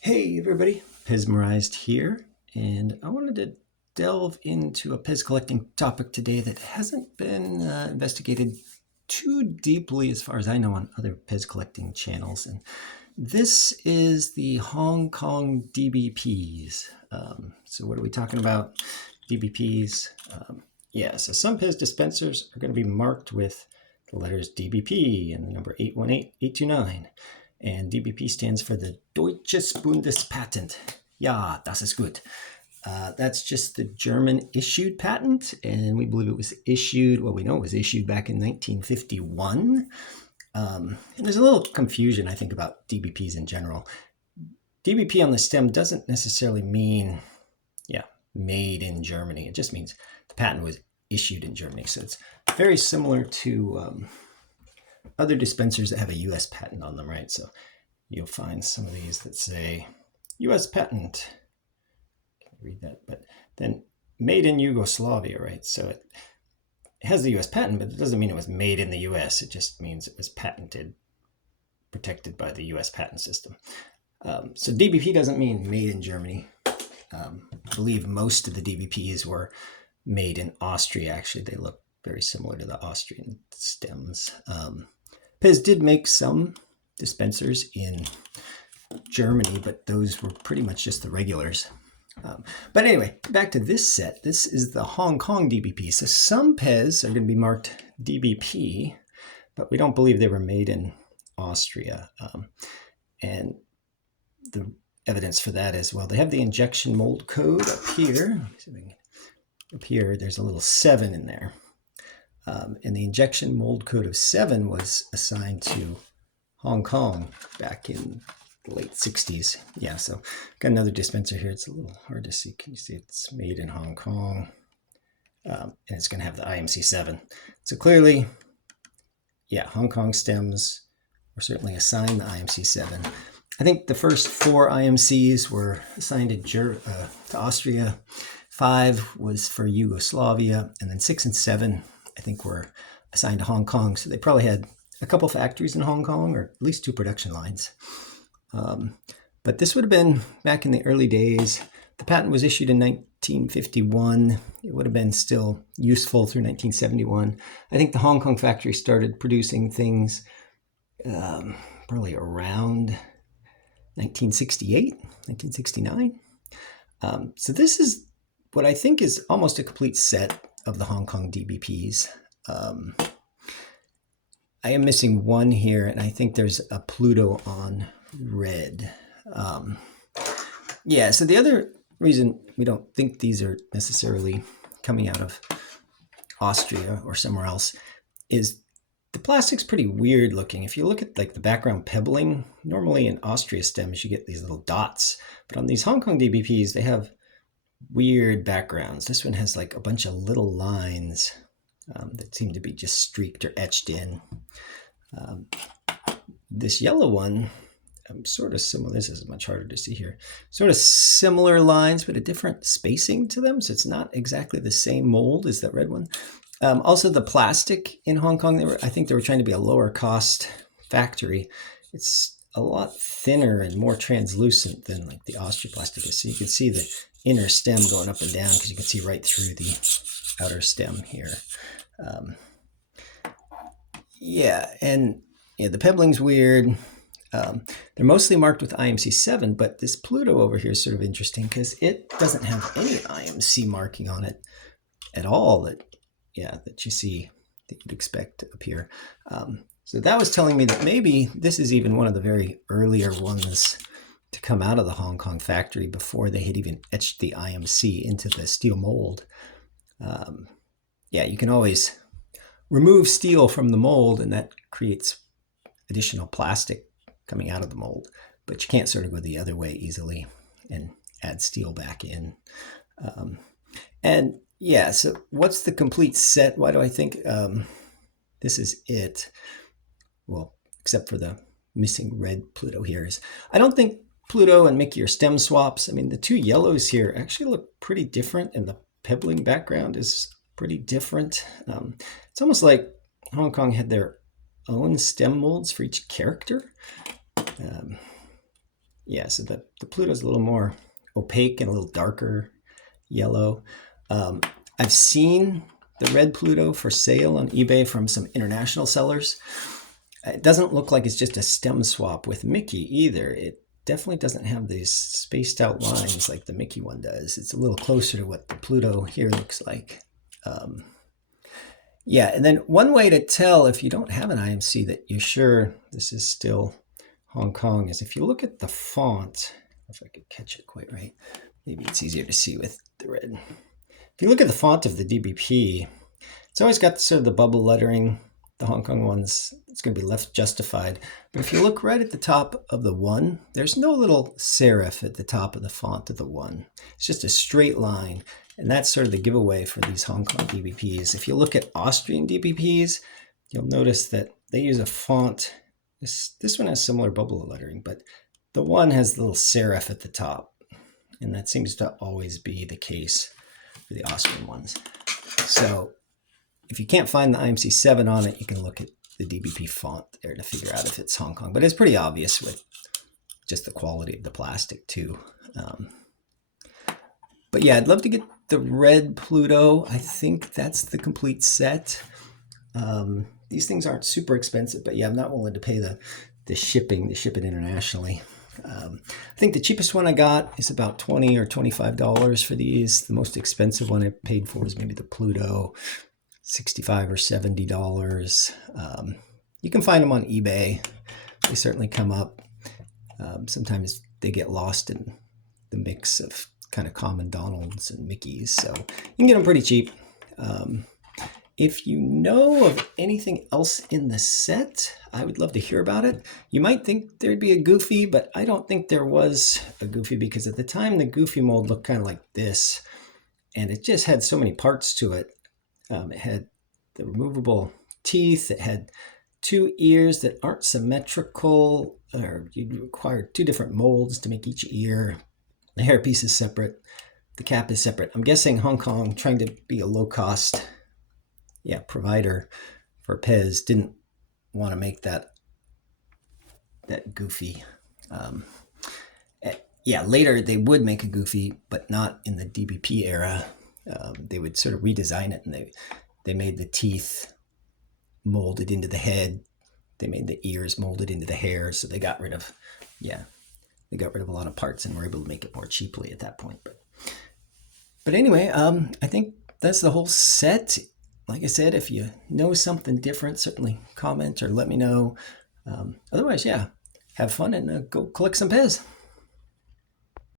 Hey everybody, Pismerized here, and I wanted to delve into a Pis collecting topic today that hasn't been investigated too deeply as far as I know on other Pis collecting channels, and this is the Hong Kong DBPs. So what are we talking about? DBPs. So some Pis dispensers are going to be marked with the letters DBP and the number 818829. And DBP stands for the Deutches Bundes Patent. Ja, das ist gut. That's just the German issued patent, and we believe it was issued, well, we know it was issued back in 1951. And there's a little confusion, I think, about DBPs in general. DBP on the stem doesn't necessarily mean, made in Germany. It just means the patent was issued in Germany. So it's very similar to other dispensers that have a US patent on them, right? So you'll find some of these that say US patent. Can't read that, but then made in Yugoslavia, right? So it has the US patent, but it doesn't mean it was made in the US. It just means it was patented, protected by the US patent system. So DBP doesn't mean made in Germany. I believe most of the DBPs were made in Austria. Actually, they look very similar to the Austrian stems. Pis did make some dispensers in Germany, but those were pretty much just the regulars. But anyway, back to this set. This is the Hong Kong DBP. So some Pis are going to be marked DBP, but we don't believe they were made in Austria. And the evidence for that is, well, they have the injection mold code up here. Up here, there's a little 7 in there. And the injection mold code of 7 was assigned to Hong Kong back in the late 60s. Yeah, so got another dispenser here. It's a little hard to see. Can you see it's made in Hong Kong? And it's going to have the IMC 7. So clearly, Hong Kong stems were certainly assigned the IMC 7. I think the first 4 IMCs were assigned to Austria. 5 was for Yugoslavia, and then 6 and 7, I think, were assigned to Hong Kong. So they probably had a couple factories in Hong Kong, or at least 2 production lines. But this would have been back in the early days. The patent was issued in 1951. It would have been still useful through 1971. I think the Hong Kong factory started producing things probably around 1968, 1969. So this is what I think is almost a complete set of the Hong Kong DBPs. I am missing one here, and I think there's a Pluto on red. So the other reason we don't think these are necessarily coming out of Austria or somewhere else is the plastic's pretty weird looking. If you look at like the background pebbling, normally in Austria stems you get these little dots, but on these Hong Kong DBPs they have weird backgrounds. This one has like a bunch of little lines that seem to be just streaked or etched in. This yellow one, sort of similar. This is much harder to see here. Sort of similar lines, but a different spacing to them. So it's not exactly the same mold as that red one. Also, the plastic in Hong Kong, I think they were trying to be a lower cost factory. It's a lot thinner and more translucent than like the Austria plastic is. So you can see the inner stem going up and down because you can see right through the outer stem here. The pebbling's weird. They're mostly marked with IMC 7, but this Pluto over here is sort of interesting because it doesn't have any IMC marking on it at all that you see that you'd expect to appear. So that was telling me that maybe this is even one of the very earlier ones to come out of the Hong Kong factory before they had even etched the IMC into the steel mold. You can always remove steel from the mold, and that creates additional plastic coming out of the mold, but you can't sort of go the other way easily and add steel back in. So what's the complete set? Why do I think this is it? Well, except for the missing red Pluto here is, I don't think Pluto and Mickey are stem swaps. I mean, the 2 yellows here actually look pretty different, and the pebbling background is pretty different. It's almost like Hong Kong had their own stem molds for each character. Yeah, so the Pluto's a little more opaque and a little darker yellow. I've seen the Red Pluto for sale on eBay from some international sellers. It doesn't look like it's just a stem swap with Mickey either. It definitely doesn't have these spaced out lines like the Mickey one does. It's a little closer to what the Pluto here looks like. Yeah, and then one way to tell if you don't have an IMC that you're sure this is still Hong Kong is if you look at the font, if I could catch it quite right, maybe it's easier to see with the red. If you look at the font of the DBP, it's always got sort of the bubble lettering. The Hong Kong ones, it's going to be left justified. But if you look right at the top of the one, there's no little serif at the top of the font of the one. It's just a straight line. And that's sort of the giveaway for these Hong Kong DBPs. If you look at Austrian DBPs, you'll notice that they use a font. This one has similar bubble lettering, but the one has the little serif at the top. And that seems to always be the case for the Austrian ones. So if you can't find the IMC 7 on it, you can look at the DBP font there to figure out if it's Hong Kong. But it's pretty obvious with just the quality of the plastic too. But yeah, I'd love to get the Red Pluto. I think that's the complete set. These things aren't super expensive, but yeah, I'm not willing to pay the shipping to ship it internationally. I think the cheapest one I got is about $20 or $25 for these. The most expensive one I paid for is maybe the Pluto, $65 or $70. You can find them on eBay. They certainly come up. Sometimes they get lost in the mix of kind of common Donalds and Mickeys, so you can get them pretty cheap. If you know of anything else in the set, I would love to hear about it. You might think there'd be a Goofy, but I don't think there was a Goofy because at the time the Goofy mold looked kind of like this, and it just had so many parts to it. It had the removable teeth. It had two ears that aren't symmetrical, or you'd require two different molds to make each ear. The hairpiece is separate. The cap is separate. I'm guessing Hong Kong, trying to be a low-cost provider for Pez, didn't want to make that Goofy. Later they would make a Goofy, but not in the DBP era. They would sort of redesign it, and they made the teeth molded into the head. They made the ears molded into the hair, so they got rid of a lot of parts and were able to make it more cheaply at that point. But anyway, I think that's the whole set. Like I said, if you know something different, certainly comment or let me know. Otherwise, have fun and go collect some Pez.